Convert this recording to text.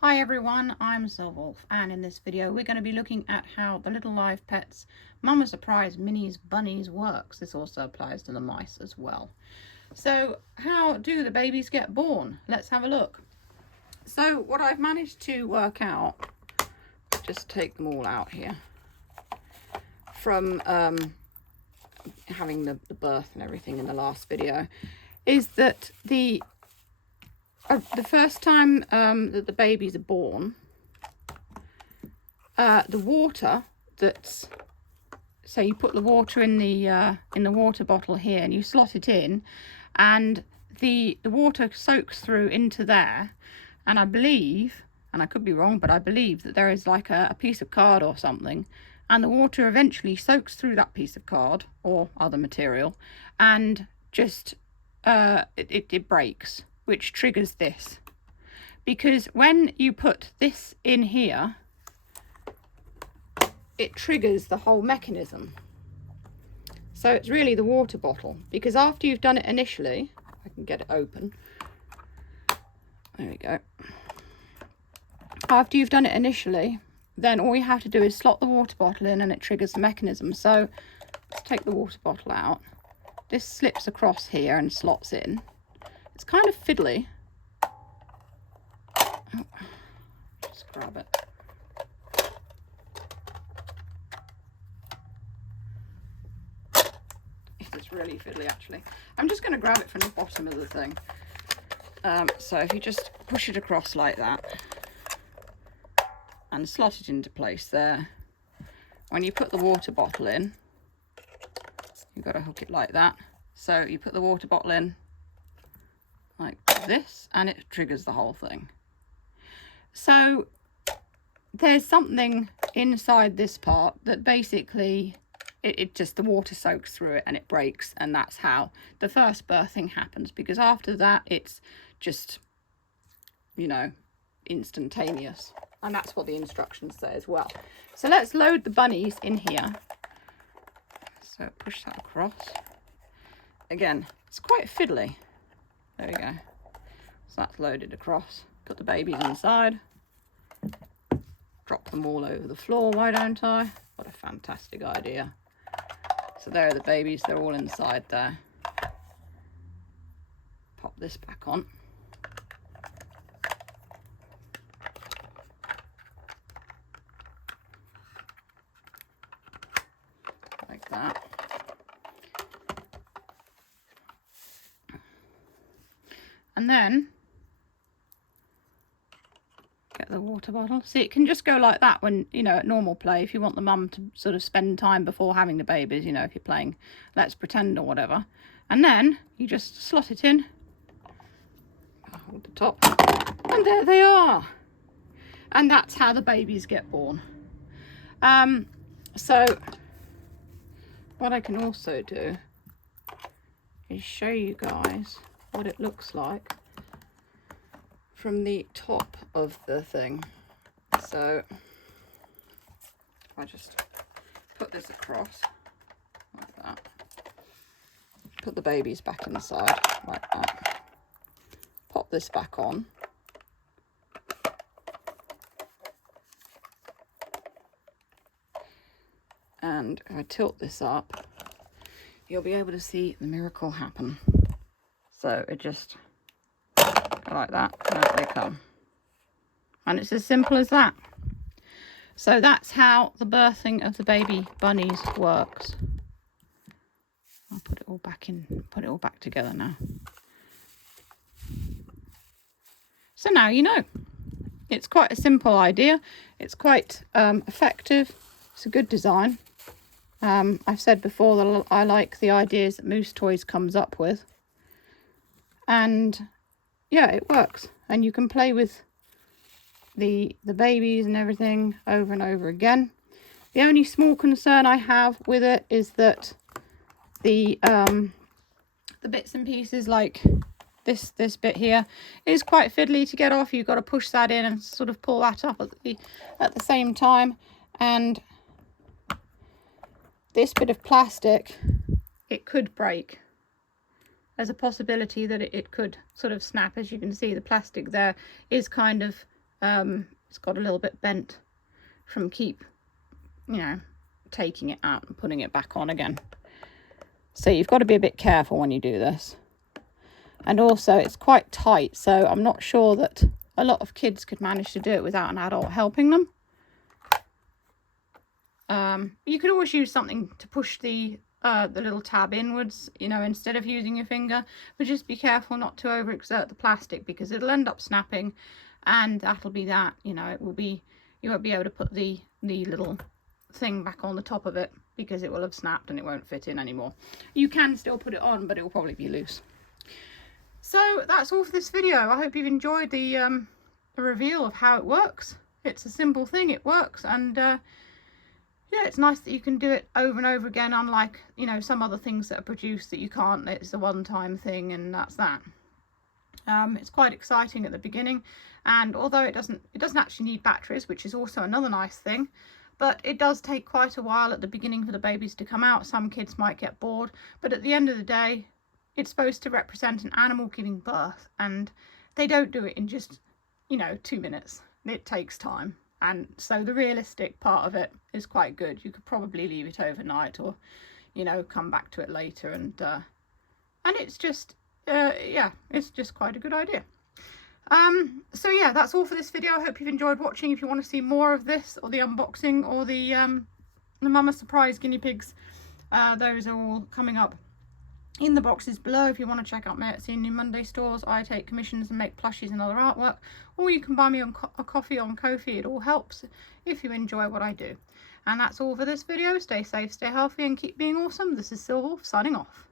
Hi everyone, I'm Sylwolf, and in this video we're going to be looking at how the Little Live Pets Mama Surprise Minis Bunnies works. This also applies to the mice as well. So how do the babies get born? Let's have a look. So what I've managed to work out, just take them all out here, from having the birth and everything in the last video, is that the first time that the babies are born, the water that's, so you put the water in the water bottle here and you slot it in, and the water soaks through into there, and I believe, and I could be wrong, but I believe that there is like a piece of card or something, and the water eventually soaks through that piece of card or other material and just it breaks, which triggers this. Because when you put this in here, it triggers the whole mechanism. So it's really the water bottle, because after you've done it initially, I can get it open. There we go. After you've done it initially, then all you have to do is slot the water bottle in and it triggers the mechanism. So let's take the water bottle out. This slips across here and slots in. It's kind of fiddly. Oh, just grab it. It's really fiddly actually. I'm just going to grab it from the bottom of the thing. So if you just push it across like that and slot it into place there, when you put the water bottle in, you've got to hook it like that. So you put the water bottle in like this and it triggers the whole thing. So there's something inside this part that basically it just, the water soaks through it and it breaks, and that's how the first birthing happens, because after that it's just, you know, instantaneous, and that's what the instructions say as well. So let's load the bunnies in here. So push that across. Again, it's quite fiddly. There we go. So that's loaded across. Put the babies inside. Drop them all over the floor, why don't I? What a fantastic idea. So there are the babies, they're all inside there. Pop this back on. Like that. And then get the water bottle. See, it can just go like that when, you know, at normal play, if you want the mum to sort of spend time before having the babies, you know, if you're playing Let's Pretend or whatever. And then you just slot it in, hold the top, and there they are. And that's how the babies get born. So what I can also do is show you guys what it looks like from the top of the thing. So I just put this across like that, put the babies back inside like that, pop this back on, and if I tilt this up, you'll be able to see the miracle happen. So it just go like that, and out they come. And it's as simple as that. So that's how the birthing of the baby bunnies works. I'll put it all back in, put it all back together now. So now you know. It's quite a simple idea. It's quite effective. It's a good design. I've said before that I like the ideas that Moose Toys comes up with. And yeah, it works. And you can play with the babies and everything over and over again. The only small concern I have with it is that the bits and pieces like this bit here is quite fiddly to get off. You've got to push that in and sort of pull that up at the same time. And this bit of plastic, it could break. There's a possibility that it could sort of snap. As you can see, the plastic there is kind of It's got a little bit bent from taking it out and putting it back on again. So you've got to be a bit careful when you do this. And also it's quite tight, so I'm not sure that a lot of kids could manage to do it without an adult helping them. You could always use something to push the little tab inwards, instead of using your finger, but just be careful not to overexert the plastic, because it'll end up snapping, and that'll be that. You won't be able to put the little thing back on the top of it, because it will have snapped and it won't fit in anymore. You can still put it on, but it will probably be loose. So that's all for this video. I hope you've enjoyed the reveal of how it works. It's a simple thing, it works, and yeah, it's nice that you can do it over and over again, unlike some other things that are produced that you can't. It's a one-time thing, and that's that. It's quite exciting at the beginning, and although it doesn't actually need batteries, which is also another nice thing, but it does take quite a while at the beginning for the babies to come out. Some kids might get bored, but at the end of the day, it's supposed to represent an animal giving birth, and they don't do it in just 2 minutes. It takes time. And so the realistic part of it is quite good. You could probably leave it overnight, or come back to it later, and it's just yeah, it's just quite a good idea. So yeah, that's all for this video. I hope you've enjoyed watching. If you want to see more of this, or the unboxing, or the Mama Surprise guinea pigs, those are all coming up in the boxes below. If you want to check out my Etsy and New Monday stores, I take commissions and make plushies and other artwork, or you can buy me a coffee on Ko-fi. It all helps if you enjoy what I do. And that's all for this video. Stay safe, stay healthy, and keep being awesome. This is Silverwolf signing off.